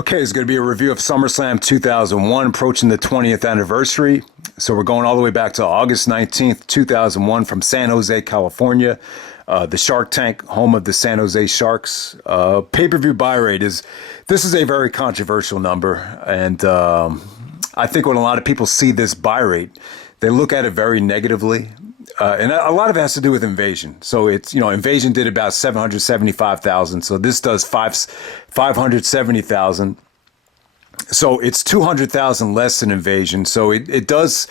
Okay, it's going to be a review of SummerSlam 2001, approaching the 20th anniversary. So we're going all the way back to August 19th, 2001 from San Jose, California. The Shark Tank, home of the San Jose Sharks. Pay-per-view buy rate this is a very controversial number. And I think when a lot of people see this buy rate, they look at it very negatively. And a lot of it has to do with Invasion. So it's, Invasion did about 775,000. So this does 570,000. So it's 200,000 less than Invasion. So it does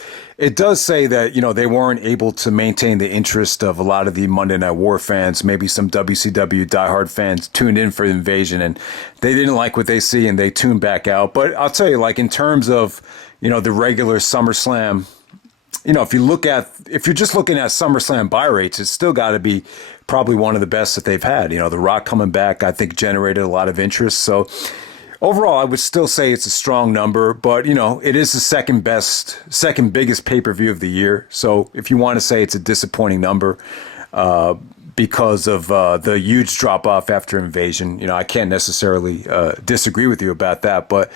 say that, they weren't able to maintain the interest of a lot of the Monday Night War fans, maybe some WCW diehard fans tuned in for Invasion and they didn't like what they see and they tuned back out. But I'll tell you, like in terms of, the regular SummerSlam, if you're just looking at SummerSlam buy rates, it's still got to be probably one of the best that they've had. The Rock coming back, I think, generated a lot of interest. So overall, I would still say it's a strong number, but it is the second biggest pay-per-view of the year. So if you want to say it's a disappointing number because of the huge drop-off after Invasion, I can't necessarily disagree with you about that, But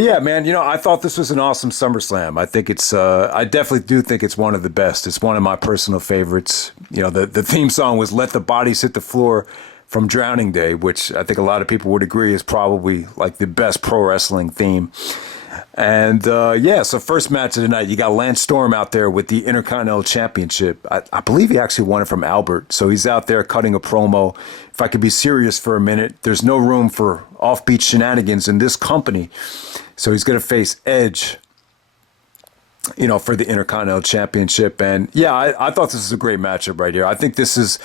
yeah, man, I thought this was an awesome SummerSlam. I think I definitely do think it's one of the best. It's one of my personal favorites. The theme song was Let the Bodies Hit the Floor from Drowning Day, which I think a lot of people would agree is probably like the best pro wrestling theme. And so first match of the night, you got Lance Storm out there with the Intercontinental Championship. I believe he actually won it from Albert. So he's out there cutting a promo. If I could be serious for a minute, there's no room for offbeat shenanigans in this company. So he's going to face Edge, for the Intercontinental Championship. And yeah, I thought this was a great matchup right here. I think this is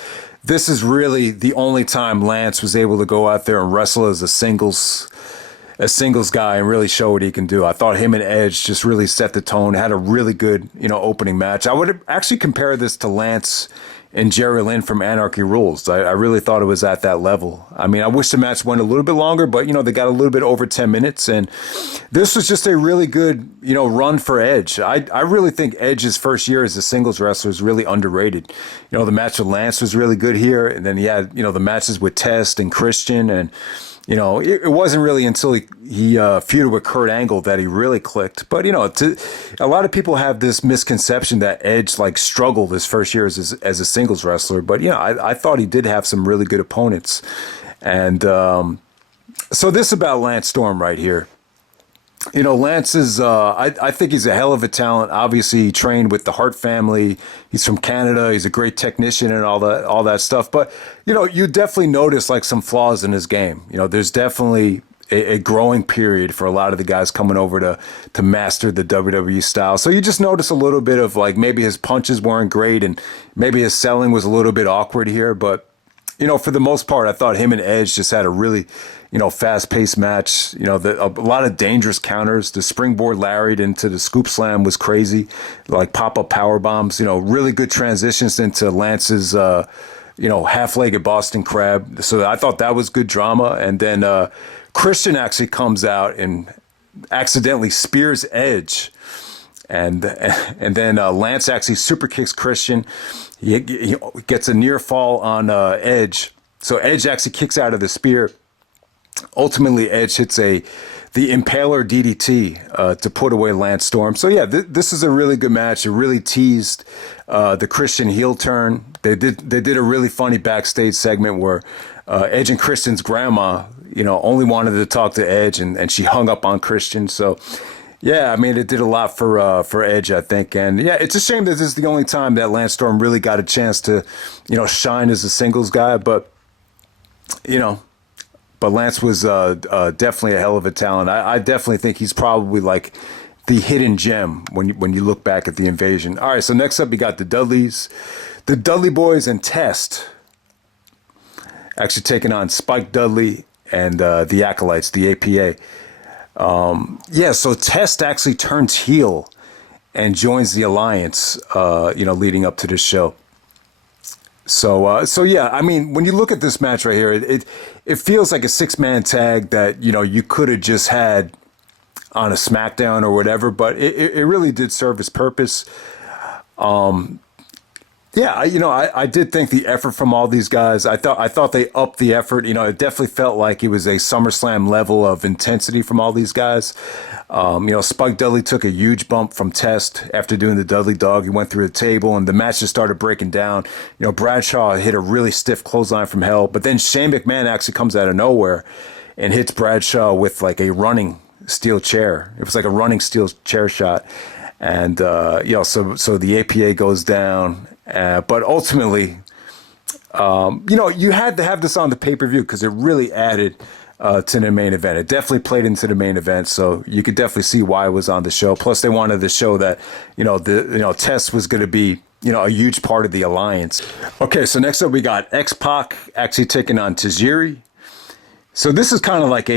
really the only time Lance was able to go out there and wrestle as a singles guy and really show what he can do. I thought him and Edge just really set the tone, had a really good, opening match. I would actually compare this to Lance and Jerry Lynn from Anarchy Rules. I really thought it was at that level. I mean, I wish the match went a little bit longer, but, they got a little bit over 10 minutes. And this was just a really good, run for Edge. I really think Edge's first year as a singles wrestler is really underrated. The match with Lance was really good here. And then he had, the matches with Test and Christian and, it wasn't really until he feuded with Kurt Angle that he really clicked. But, a lot of people have this misconception that Edge, struggled his first year as a singles wrestler. But, I thought he did have some really good opponents. And so this about Lance Storm right here. Lance is, I think he's a hell of a talent. Obviously, he trained with the Hart family. He's from Canada. He's a great technician and all that stuff. But, you definitely notice some flaws in his game. There's definitely a growing period for a lot of the guys coming over to master the WWE style. So you just notice a little bit of maybe his punches weren't great and maybe his selling was a little bit awkward here. But, for the most part, I thought him and Edge just had a really fast-paced match. A lot of dangerous counters. The springboard lariat into the scoop slam was crazy, pop-up power bombs. Really good transitions into Lance's, half-legged Boston Crab. So I thought that was good drama. And then Christian actually comes out and accidentally spears Edge. And then Lance actually super kicks Christian. He gets a near fall on Edge. So Edge actually kicks out of the spear. Ultimately, Edge hits the Impaler DDT to put away Lance Storm. So yeah, this is a really good match. It really teased the Christian heel turn. They did a really funny backstage segment where Edge and Christian's grandma, only wanted to talk to Edge, and she hung up on Christian. So yeah, I mean, it did a lot for Edge, I think. And yeah, it's a shame that this is the only time that Lance Storm really got a chance to, shine as a singles guy. But But Lance was definitely a hell of a talent. I definitely think he's probably the hidden gem when you look back at the Invasion. All right, so next up you got the Dudleys, the Dudley Boys and Test, actually taking on Spike Dudley and the Acolytes, the APA. So Test actually turns heel and joins the Alliance, leading up to this show. So yeah, I mean, when you look at this match right here, it feels like a 6-man tag that, you could have just had on a SmackDown or whatever, but it really did serve its purpose. Yeah, I did think the effort from all these guys. I thought they upped the effort. It definitely felt like it was a SummerSlam level of intensity from all these guys. Spike Dudley took a huge bump from Test after doing the Dudley Dog. He went through the table, and the match just started breaking down. Bradshaw hit a really stiff clothesline from hell, but then Shane McMahon actually comes out of nowhere and hits Bradshaw with like a running steel chair. It was like a running steel chair shot. And so the APA goes down, but ultimately, you had to have this on the pay-per-view because it really added to the main event. It definitely played into the main event, so you could definitely see why it was on the show. Plus, they wanted to show that Test was going to be a huge part of the alliance. Okay, so next up we got X-Pac actually taking on Tajiri. So this is kind of like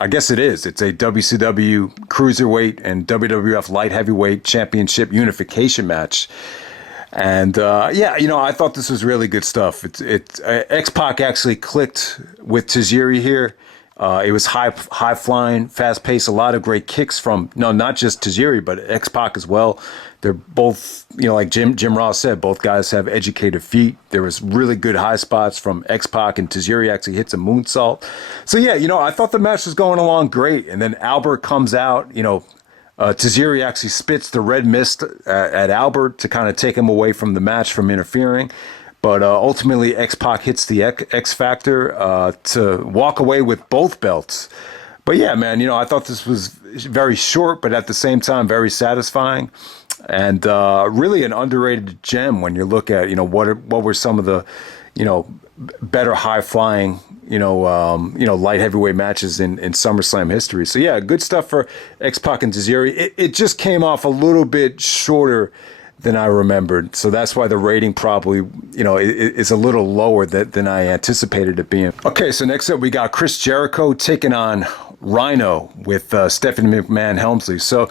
I guess it is. It's a WCW Cruiserweight and WWF Light Heavyweight Championship unification match. And I thought this was really good stuff. X-Pac actually clicked with Tajiri here. It was high flying, fast paced, a lot of great kicks from not just Tajiri but X-Pac as well. They're both like Jim Ross said, both guys have educated feet. There was really good high spots from X-Pac, and Tajiri actually hits a moonsault. So I thought the match was going along great, and then Albert comes out. Tajiri actually spits the red mist at Albert to kind of take him away from the match from interfering. But ultimately, X-Pac hits the X Factor to walk away with both belts. But yeah, man, I thought this was very short, but at the same time, very satisfying. And really an underrated gem when you look at, what were some of the, better high flying, light heavyweight matches in SummerSlam history. So yeah, good stuff for X-Pac and Tajiri. It just came off a little bit shorter than I remembered. So that's why the rating probably, is a little lower than I anticipated it being. Okay, so next up we got Chris Jericho taking on Rhino with Stephanie McMahon Helmsley. So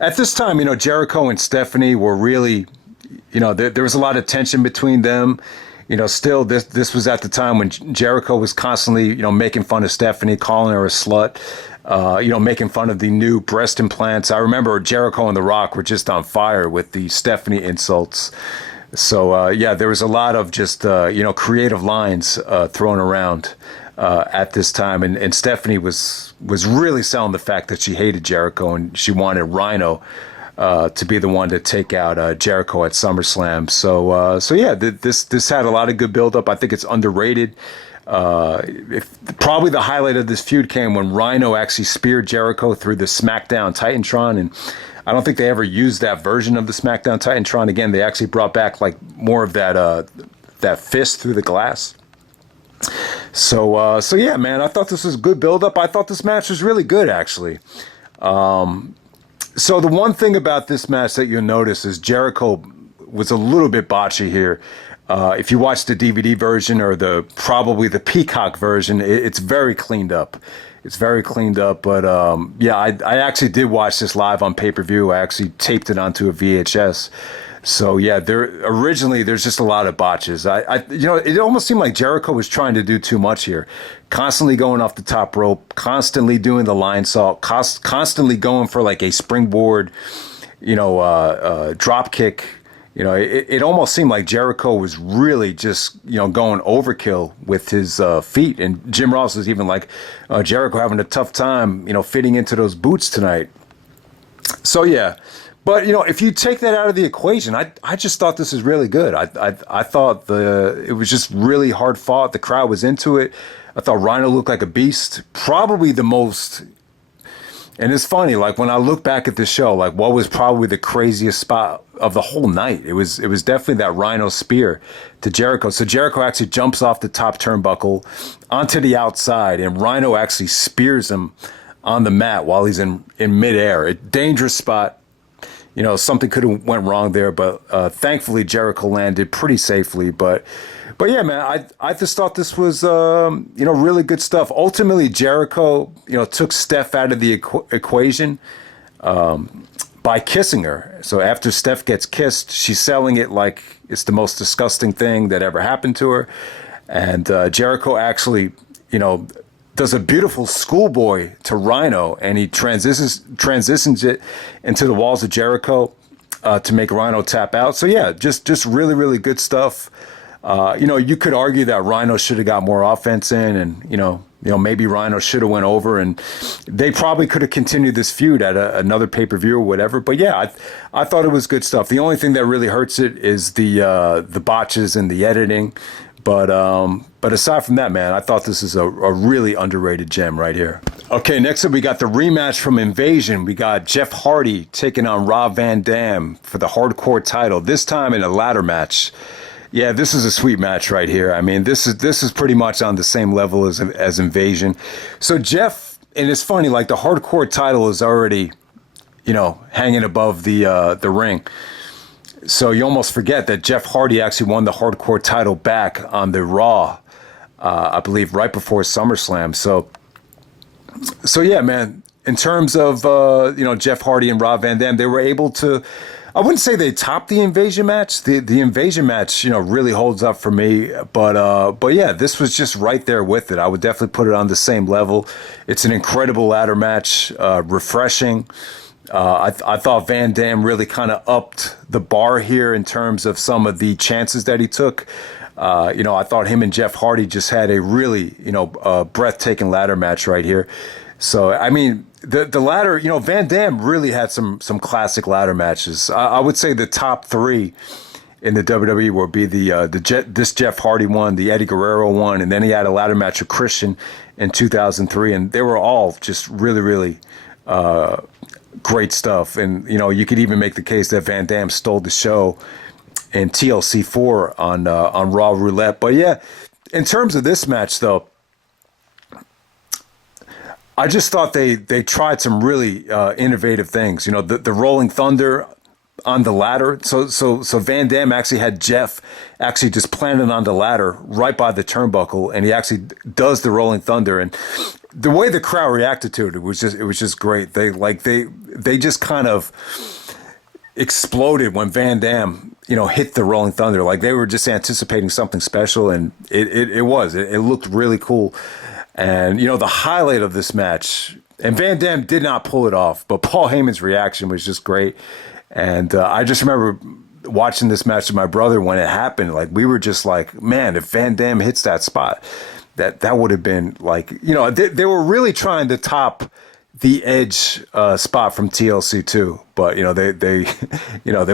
at this time, Jericho and Stephanie were really, there was a lot of tension between them. Still, this was at the time when Jericho was constantly, making fun of Stephanie, calling her a slut, making fun of the new breast implants. I remember Jericho and The Rock were just on fire with the Stephanie insults. So, there was a lot of just, creative lines thrown around at this time. And Stephanie was really selling the fact that she hated Jericho and she wanted Rhino to be the one to take out Jericho at SummerSlam. This had a lot of good build-up. I think it's underrated. Probably the highlight of this feud came when Rhino actually speared Jericho through the SmackDown Titantron, and I don't think they ever used that version of the SmackDown Titantron again. They actually brought back like more of that fist through the glass. So yeah, man, I thought this was good build-up. I thought this match was really good, actually. So the one thing about this match that you'll notice is Jericho was a little bit botchy here. If you watch the DVD version or probably the Peacock version, it's very cleaned up. It's very cleaned up. But I actually did watch this live on pay-per-view. I actually taped it onto a VHS. So yeah, there's just a lot of botches. It almost seemed like Jericho was trying to do too much here, constantly going off the top rope, constantly doing the line salt, constantly going for like a springboard, drop kick. It almost seemed like Jericho was really just going overkill with his feet. And Jim Ross was even like, Jericho having a tough time fitting into those boots tonight. So yeah. But, if you take that out of the equation, I just thought this was really good. I thought it was just really hard fought. The crowd was into it. I thought Rhino looked like a beast. Probably the most, and it's funny, like when I look back at the show, like what was probably the craziest spot of the whole night? It was definitely that Rhino spear to Jericho. So Jericho actually jumps off the top turnbuckle onto the outside, and Rhino actually spears him on the mat while he's in midair. A dangerous spot. Something could have went wrong there, but thankfully Jericho landed pretty safely. But yeah, man, I just thought this was really good stuff. Ultimately, Jericho took Steph out of the equation by kissing her. So after Steph gets kissed, she's selling it like it's the most disgusting thing that ever happened to her. And Jericho actually does a beautiful schoolboy to Rhino, and he transitions it into the walls of Jericho. to make Rhino tap out. So yeah, just really, really good stuff. You could argue that Rhino should have got more offense in, and maybe Rhino should have went over, and they probably could have continued this feud at another pay-per-view or whatever. But yeah, I thought it was good stuff. The only thing that really hurts it is the botches and the editing. But aside from that, man, I thought this is a really underrated gem right here. Okay, next up we got the rematch from Invasion. We got Jeff Hardy taking on Rob Van Dam for the Hardcore title, this time in a ladder match. Yeah, this is a sweet match right here. I mean, this is pretty much on the same level as Invasion. So Jeff, and it's funny, like the Hardcore title is already, hanging above the ring. So you almost forget that Jeff Hardy actually won the Hardcore title back on the Raw, I believe, right before SummerSlam. So yeah, man. In terms of Jeff Hardy and Rob Van Dam, they were able to. I wouldn't say they topped the Invasion match. The Invasion match, really holds up for me. But yeah, this was just right there with it. I would definitely put it on the same level. It's an incredible ladder match, refreshing. I thought Van Dam really kind of upped the bar here in terms of some of the chances that he took. I thought him and Jeff Hardy just had a really, breathtaking ladder match right here. So, I mean, the ladder, Van Dam really had some classic ladder matches. I would say the top three in the WWE would be this Jeff Hardy one, the Eddie Guerrero one, and then he had a ladder match with Christian in 2003, and they were all just really, really great stuff. And you could even make the case that Van Dam stole the show in TLC 4 on Raw Roulette. But yeah, in terms of this match though, I just thought they tried some really innovative things. The Rolling Thunder on the ladder. So Van Dam actually had Jeff actually just planted on the ladder right by the turnbuckle, and he actually does the Rolling Thunder. And the way the crowd reacted to it was just great. They just kind of exploded when Van Dam hit the Rolling Thunder. Like they were just anticipating something special, and it looked really cool. And, the highlight of this match, and Van Dam did not pull it off, but Paul Heyman's reaction was just great. And I just remember watching this match with my brother when it happened. Like, we were just like, man, if Van Dam hits that spot, that would have been like, they were really trying to top the Edge spot from TLC 2, but they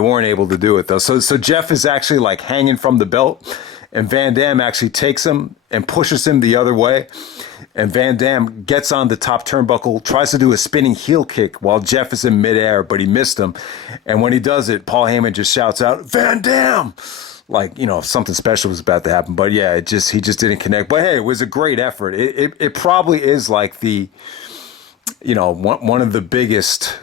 weren't able to do it though. So Jeff is actually like hanging from the belt, and Van Dam actually takes him and pushes him the other way. And Van Dam gets on the top turnbuckle, tries to do a spinning heel kick while Jeff is in midair, but he missed him. And when he does it, Paul Heyman just shouts out, Van Dam! Like, something special was about to happen. But yeah, he just didn't connect. But hey, it was a great effort. It probably is like the, one of the biggest,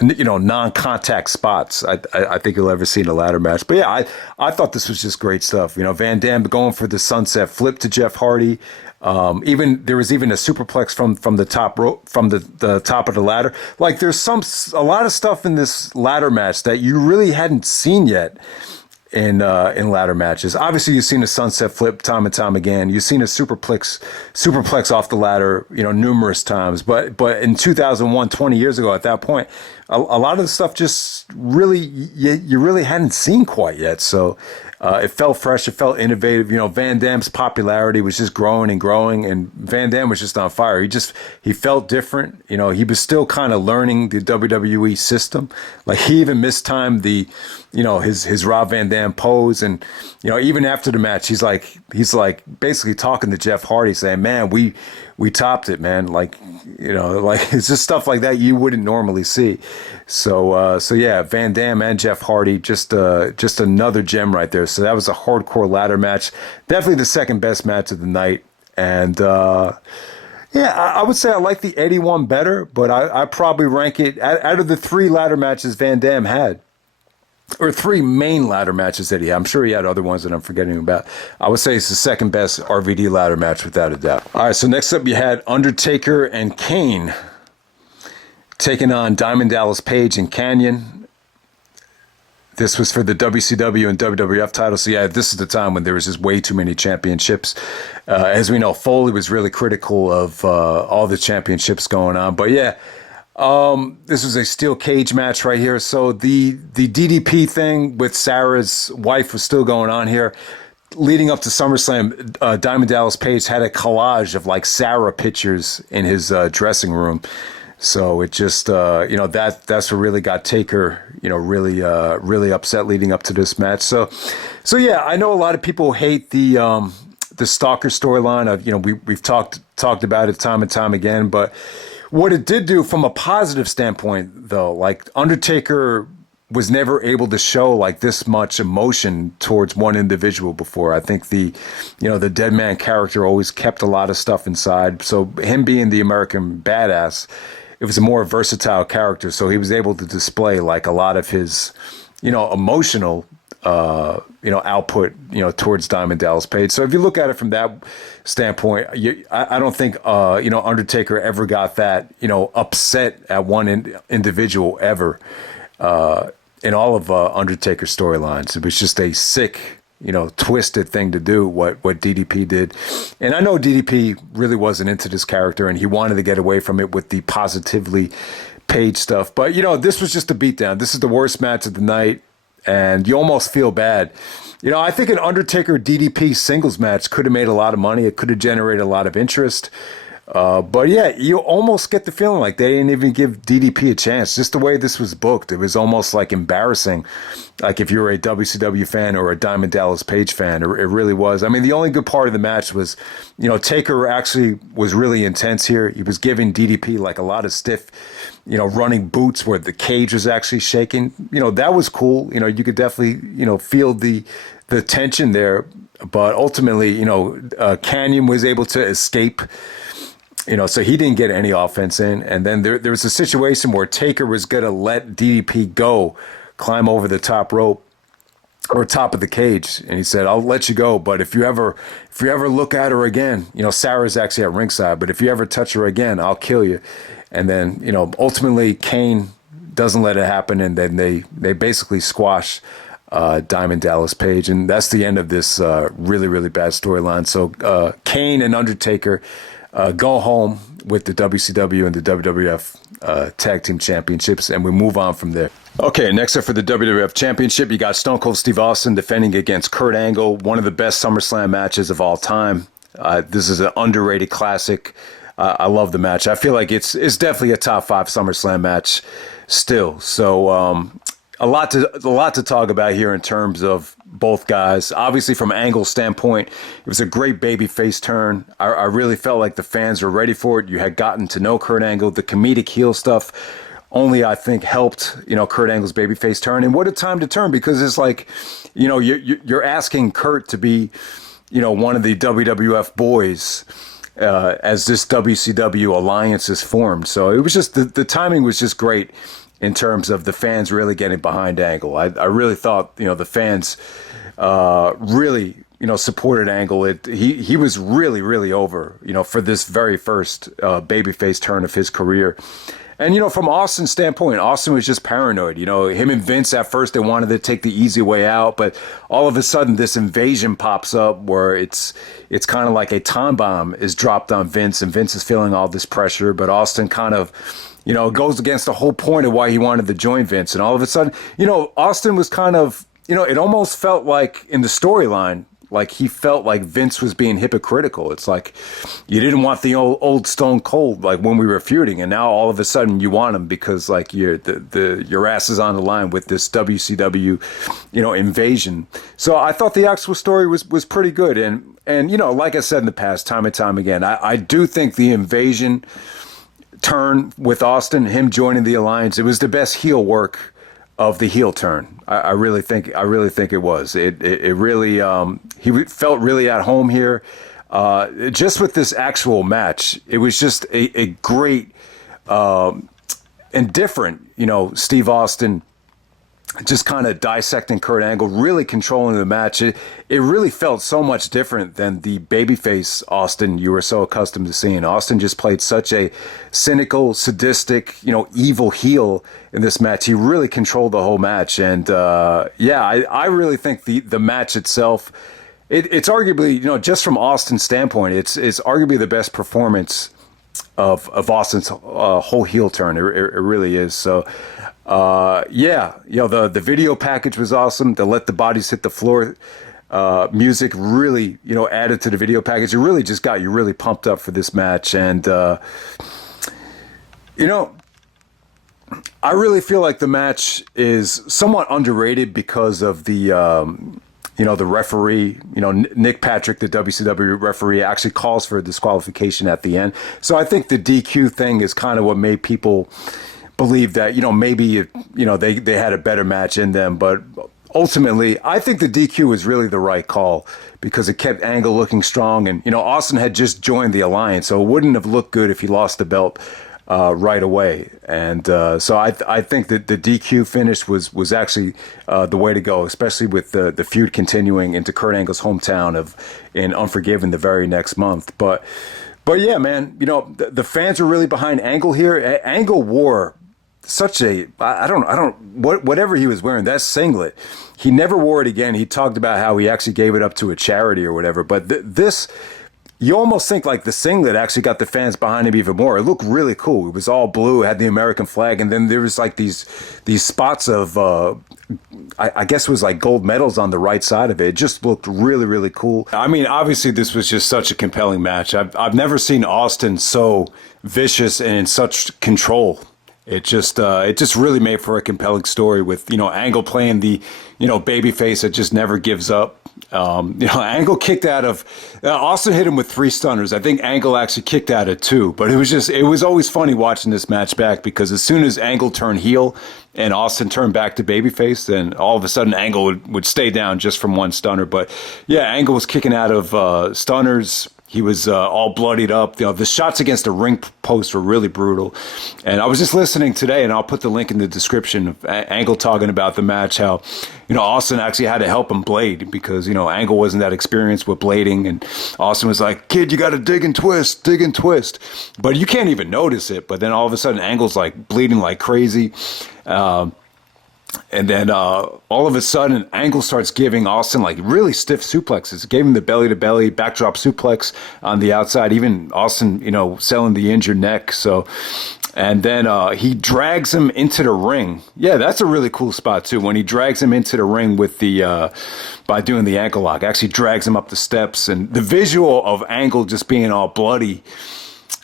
non-contact spots I think you'll ever see in a ladder match. But yeah, I thought this was just great stuff. Van Dam going for the sunset flip to Jeff Hardy. There was even a superplex from the top rope, from the top of the ladder. Like there's a lot of stuff in this ladder match that you really hadn't seen yet in ladder matches. Obviously, you've seen a sunset flip time and time again. You've seen a superplex off the ladder, numerous times. But in 2001, 20 years ago, at that point, a lot of the stuff just really you really hadn't seen quite yet. So it felt fresh. It felt innovative. Van Dam's popularity was just growing and growing, and Van Dam was just on fire. He felt different. He was still kind of learning the WWE system. Like he even mistimed his Rob Van Dam pose, and even after the match, he's like basically talking to Jeff Hardy, saying, "Man, we topped it, man." Like it's just stuff like that you wouldn't normally see. So yeah, Van Dam and Jeff Hardy, just another gem right there. So that was a hardcore ladder match, definitely the second best match of the night, and. Yeah, I would say I like the Eddie one better, but I probably rank it out of the three ladder matches Van Dam had, or three main ladder matches that he had. I'm sure he had other ones that I'm forgetting about. I would say it's the second best RVD ladder match without a doubt. All right, so next up you had Undertaker and Kane taking on Diamond Dallas Page and Kanyon. This was for the WCW and WWF title. So yeah, this is the time when there was just way too many championships. As we know, Foley was really critical of all the championships going on. But yeah, This was a steel cage match right here. So the DDP thing with Sarah's wife was still going on here. Leading up to SummerSlam, Diamond Dallas Page had a collage of like Sarah pictures in his dressing room. So it just, that's what really got Taker, really upset leading up to this match. So yeah, I know a lot of people hate the Stalker storyline. Of we've talked about it time and time again, but what it did do from a positive standpoint, though, like Undertaker was never able to show like this much emotion towards one individual before. I think the dead man character always kept a lot of stuff inside. So him being the American badass, it was a more versatile character. So he was able to display like a lot of his, emotional, output, towards Diamond Dallas Page. So if you look at it from that standpoint, I don't think, Undertaker ever got that, upset at one individual ever. In all of Undertaker's storylines, it was just a sick, twisted thing to do. What DDP did, and I know DDP really wasn't into this character, and he wanted to get away from it with the positively Page stuff. But this was just a beatdown. This is the worst match of the night, and you almost feel bad. I think an Undertaker DDP singles match could have made a lot of money. It could have generated a lot of interest. But yeah, you almost get the feeling like they didn't even give DDP a chance. Just the way this was booked, it was almost like embarrassing. Like if you're a WCW fan or a Diamond Dallas Page fan, it really was. I mean, the only good part of the match was, Taker actually was really intense here. He was giving DDP like a lot of stiff, running boots where the cage was actually shaking. That was cool. You could definitely, feel the tension there. But ultimately, Kanyon was able to escape. So he didn't get any offense in. And then there was a situation where Taker was going to let DDP go, climb over the top rope or top of the cage. And he said, I'll let you go. But if you ever look at her again, Sarah's actually at ringside, but if you ever touch her again, I'll kill you. And then, ultimately Kane doesn't let it happen. And then they basically squash Diamond Dallas Page. And that's the end of this really, really bad storyline. So Kane and Undertaker go home with the WCW and the WWF Tag Team Championships, and we move on from there. Okay, next up for the WWF Championship, you got Stone Cold Steve Austin defending against Kurt Angle, one of the best SummerSlam matches of all time. This is an underrated classic. I love the match. I feel like it's definitely a top 5 SummerSlam match still. So a lot to talk about here in terms of both guys. Obviously, from Angle's standpoint, it was a great babyface turn. I really felt like the fans were ready for it. You had gotten to know Kurt Angle. The comedic heel stuff only, I think, helped, Kurt Angle's babyface turn. And what a time to turn, because it's like, you're asking Kurt to be, one of the WWF boys as this WCW alliance is formed. So it was just, the timing was just great in terms of the fans really getting behind Angle. I really thought, the fans really, supported Angle. He was really, really over, for this very first babyface turn of his career. And, from Austin's standpoint, Austin was just paranoid. Him and Vince, at first, they wanted to take the easy way out, but all of a sudden this invasion pops up where it's kind of like a time bomb is dropped on Vince, and Vince is feeling all this pressure, but Austin kind of, goes against the whole point of why he wanted to join Vince. And all of a sudden, Austin was kind of, it almost felt like in the storyline, like he felt like Vince was being hypocritical. It's like you didn't want the old Stone Cold like when we were feuding, and now all of a sudden you want him because like your ass is on the line with this WCW, invasion. So I thought the actual story was pretty good, and like I said in the past, time and time again, I do think the invasion turn with Austin, him joining the alliance, it was the best heel work of the heel turn. I really think it was. It really he felt really at home here. Just with this actual match, it was just a great and different, Steve Austin just kind of dissecting Kurt Angle, really controlling the match. It really felt so much different than the babyface Austin you were so accustomed to seeing. Austin just played such a cynical, sadistic, evil heel in this match. He really controlled the whole match. And I really think the match itself, it's arguably, just from Austin's standpoint, it's arguably the best performance of Austin's whole heel turn. It really is. So, yeah, the video package was awesome. The Let the Bodies Hit the Floor music really, added to the video package. It really just got you really pumped up for this match. And, I really feel like the match is somewhat underrated because of the referee, Nick Patrick, the WCW referee, actually calls for a disqualification at the end. So I think the DQ thing is kind of what made people believe that, maybe, they had a better match in them. But ultimately, I think the DQ was really the right call because it kept Angle looking strong. And, Austin had just joined the Alliance, so it wouldn't have looked good if he lost the belt right away. And so I think that the DQ finish was actually the way to go, especially with the feud continuing into Kurt Angle's hometown in Unforgiven the very next month. But yeah, man, the fans are really behind Angle here. Angle wore such a, whatever he was wearing, that singlet, he never wore it again. He talked about how he actually gave it up to a charity or whatever. But this, you almost think like the singlet actually got the fans behind him even more. It looked really cool. It was all blue, it had the American flag, and then there was like these spots of, I guess it was like gold medals on the right side of it. It just looked really, really cool. I mean, obviously this was just such a compelling match. I've never seen Austin so vicious and in such control. It just really made for a compelling story with, Angle playing the, babyface that just never gives up. Angle kicked out of, Austin hit him with 3 stunners. I think Angle actually kicked out of 2, but it was always funny watching this match back because as soon as Angle turned heel and Austin turned back to babyface, then all of a sudden Angle would stay down just from 1 stunner. But yeah, Angle was kicking out of stunners. He was all bloodied up. The shots against the ring post were really brutal. And I was just listening today, and I'll put the link in the description of Angle talking about the match, how, Austin actually had to help him blade because, Angle wasn't that experienced with blading. And Austin was like, kid, you got to dig and twist. But you can't even notice it. But then all of a sudden, Angle's like bleeding like crazy. And then all of a sudden, Angle starts giving Austin like really stiff suplexes. Gave him the belly-to-belly backdrop suplex on the outside. Even Austin, selling the injured neck. So, and then he drags him into the ring. Yeah, that's a really cool spot too. When he drags him into the ring with the by doing the ankle lock, actually drags him up the steps, and the visual of Angle just being all bloody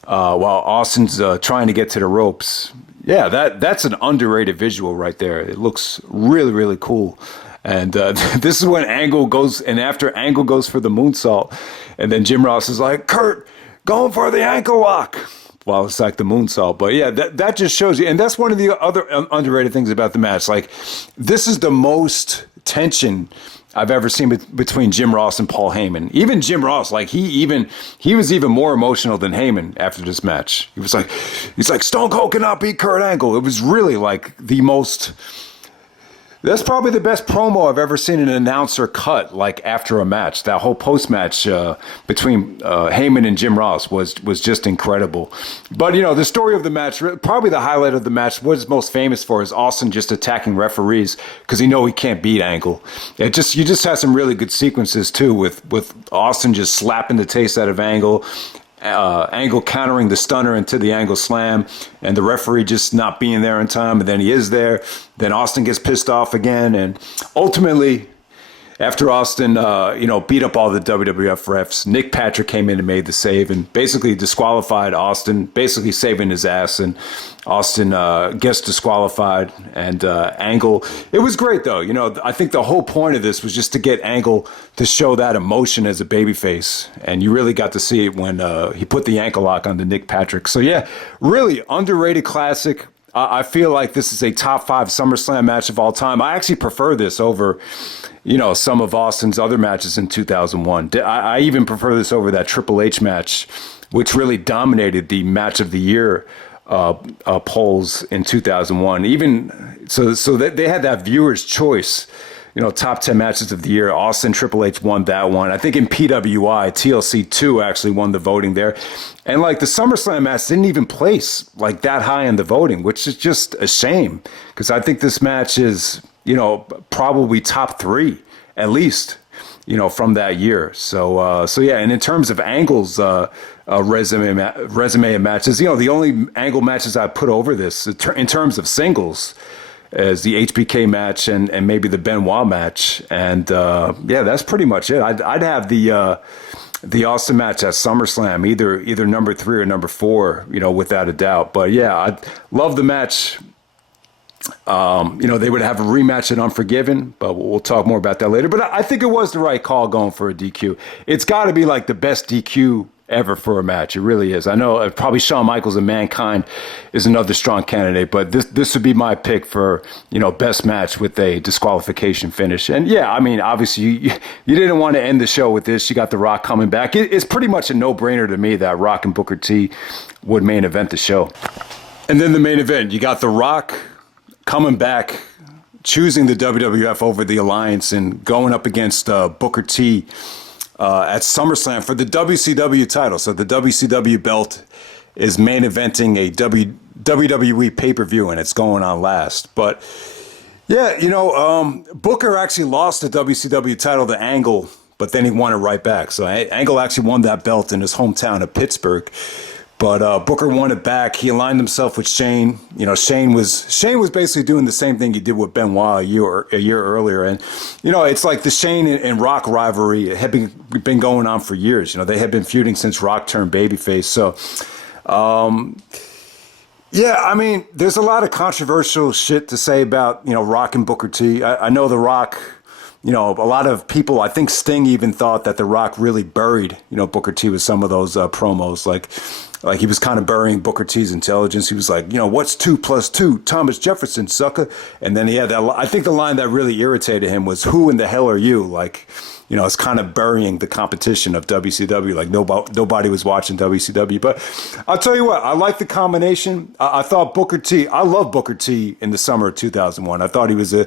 while Austin's trying to get to the ropes. Yeah, that's an underrated visual right there. It looks really, really cool. And this is when Angle goes, and after Angle goes for the moonsault, and then Jim Ross is like, Kurt, going for the ankle lock. Well, it's like the moonsault. But yeah, that just shows you. And that's one of the other underrated things about the match. Like, this is the most tension I've ever seen between Jim Ross and Paul Heyman. Even Jim Ross, like he was even more emotional than Heyman after this match. He's like, Stone Cold cannot beat Kurt Angle. It was really like the most. That's probably the best promo I've ever seen an announcer cut, like after a match. That whole post-match between Heyman and Jim Ross was just incredible. But, the story of the match, probably the highlight of the match, what it's most famous for is Austin just attacking referees because he can't beat Angle. You just have some really good sequences, too, with Austin just slapping the taste out of Angle. Angle countering the stunner into the Angle slam, and the referee just not being there in time, and then he is there. Then Austin gets pissed off again, and ultimately, after Austin, beat up all the WWF refs, Nick Patrick came in and made the save and basically disqualified Austin, basically saving his ass, and Austin gets disqualified, and Angle. It was great, though. I think the whole point of this was just to get Angle to show that emotion as a babyface, and you really got to see it when he put the ankle lock on the Nick Patrick. So, yeah, really underrated classic. I feel like this is a top 5 SummerSlam match of all time. I actually prefer this over, some of Austin's other matches in 2001. I even prefer this over that Triple H match, which really dominated the match of the year polls in 2001. Even so they had that viewer's choice. Top 10 matches of the year. Austin, Triple H won that one. I think in PWI, TLC 2 actually won the voting there. And like the SummerSlam match didn't even place like that high in the voting, which is just a shame because I think this match is, probably top 3 at least. from that year. So yeah, and in terms of Angle's resume of matches, the only Angle matches I put over this in terms of singles is the HBK match and maybe the Benoit match, and yeah, that's pretty much it. I'd have the Austin match at SummerSlam, either number 3 or number 4, without a doubt. But yeah, I love the match. They would have a rematch at Unforgiven, but we'll talk more about that later. But I think it was the right call going for a DQ. It's got to be like the best DQ ever for a match. It really is. I know probably Shawn Michaels and Mankind is another strong candidate, but this would be my pick for, best match with a disqualification finish. And yeah, I mean, obviously you didn't want to end the show with this. You got The Rock coming back. It's pretty much a no-brainer to me that Rock and Booker T would main event the show. And then the main event, you got The Rock coming back, choosing the WWF over the Alliance and going up against Booker T at SummerSlam for the WCW title. So the WCW belt is main eventing a WWE pay-per-view, and it's going on last. But yeah, Booker actually lost the WCW title to Angle, but then he won it right back. So Angle actually won that belt in his hometown of Pittsburgh. But Booker won it back. He aligned himself with Shane. Shane was basically doing the same thing he did with Benoit a year earlier. And it's like the Shane and Rock rivalry had been going on for years. They had been feuding since Rock turned babyface. So, yeah, I mean, there's a lot of controversial shit to say about Rock and Booker T. I know The Rock. A lot of people, I think Sting even thought that The Rock really buried, Booker T with some of those promos. Like he was kind of burying Booker T's intelligence. He was like, what's 2 + 2? Thomas Jefferson, sucker. And then he had that. I think the line that really irritated him was, who in the hell are you? Like, it's kind of burying the competition of WCW. Like nobody was watching WCW. But I'll tell you what, I like the combination. I thought Booker T. I love Booker T in the summer of 2001. I thought he was a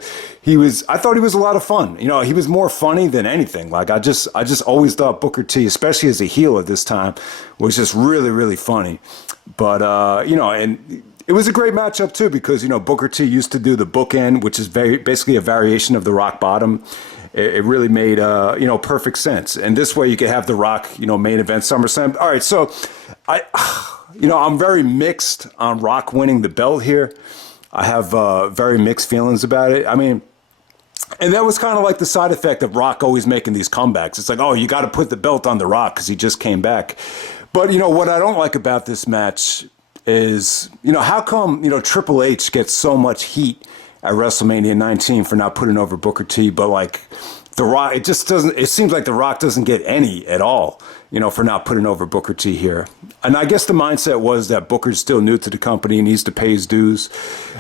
lot of fun. He was more funny than anything. Like I just always thought Booker T, especially as a heel at this time, was just really, really funny. But and it was a great matchup too, because Booker T used to do the bookend, which is basically a variation of the Rock Bottom. It really made perfect sense. And this way you could have The Rock main event SummerSlam. All right, so I'm very mixed on Rock winning the belt here. I have very mixed feelings about it. I mean, and that was kind of like the side effect of Rock always making these comebacks. It's like, oh, you got to put the belt on The Rock because he just came back. But what I don't like about this match is how come Triple H gets so much heat at WrestleMania 19 for not putting over Booker T, but like The Rock, it just doesn't. It seems like The Rock doesn't get any at all, for not putting over Booker T here. And I guess the mindset was that Booker's still new to the company and needs to pay his dues.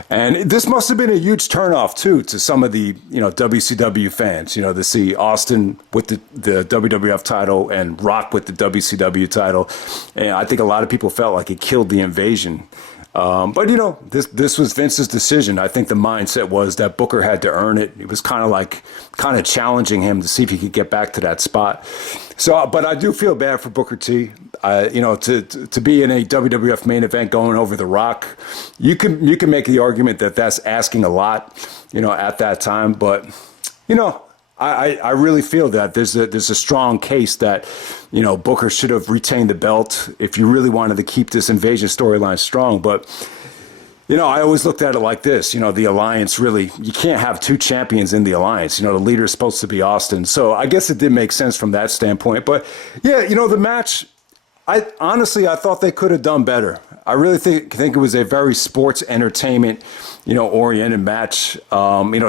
And this must have been a huge turnoff too to some of the WCW fans, to see Austin with the WWF title and Rock with the WCW title. And I think a lot of people felt like it killed the invasion. But this was Vince's decision. I think the mindset was that Booker had to earn it. It was kind of challenging him to see if he could get back to that spot. So, but I do feel bad for Booker T. To be in a WWF main event going over The Rock, you can make the argument that that's asking a lot, at that time. But I really feel that there's a strong case that, Booker should have retained the belt if you really wanted to keep this invasion storyline strong. But, I always looked at it like this, the Alliance really, you can't have 2 champions in the Alliance. The leader is supposed to be Austin. So I guess it did make sense from that standpoint. But yeah, the match, I thought they could have done better. I really think it was a very sports entertainment, oriented match.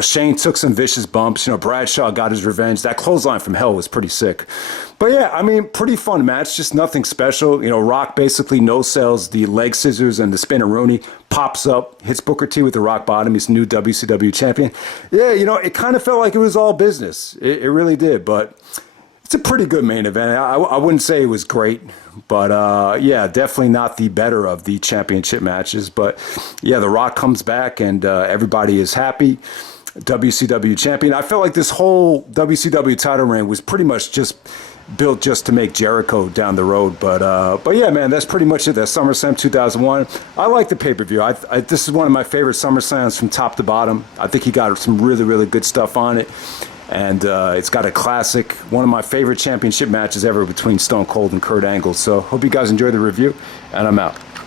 Shane took some vicious bumps. Bradshaw got his revenge. That clothesline from hell was pretty sick. But yeah, I mean, pretty fun match. Just nothing special. Rock basically no-sells the leg scissors and the spin-a-rooney, pops up, hits Booker T with the Rock Bottom. He's the new WCW champion. Yeah, it kind of felt like it was all business. It really did. But it's a pretty good main event. I wouldn't say it was great, but yeah, definitely not the better of the championship matches. But yeah, The Rock comes back and everybody is happy. WCW champion. I felt like this whole WCW title reign was pretty much just built just to make Jericho down the road. But yeah, man, that's pretty much it. That's SummerSlam 2001. I like the pay-per-view. This is one of my favorite SummerSlams from top to bottom. I think he got some really, really good stuff on it. And it's got a classic, one of my favorite championship matches ever between Stone Cold and Kurt Angle. So hope you guys enjoy the review, and I'm out.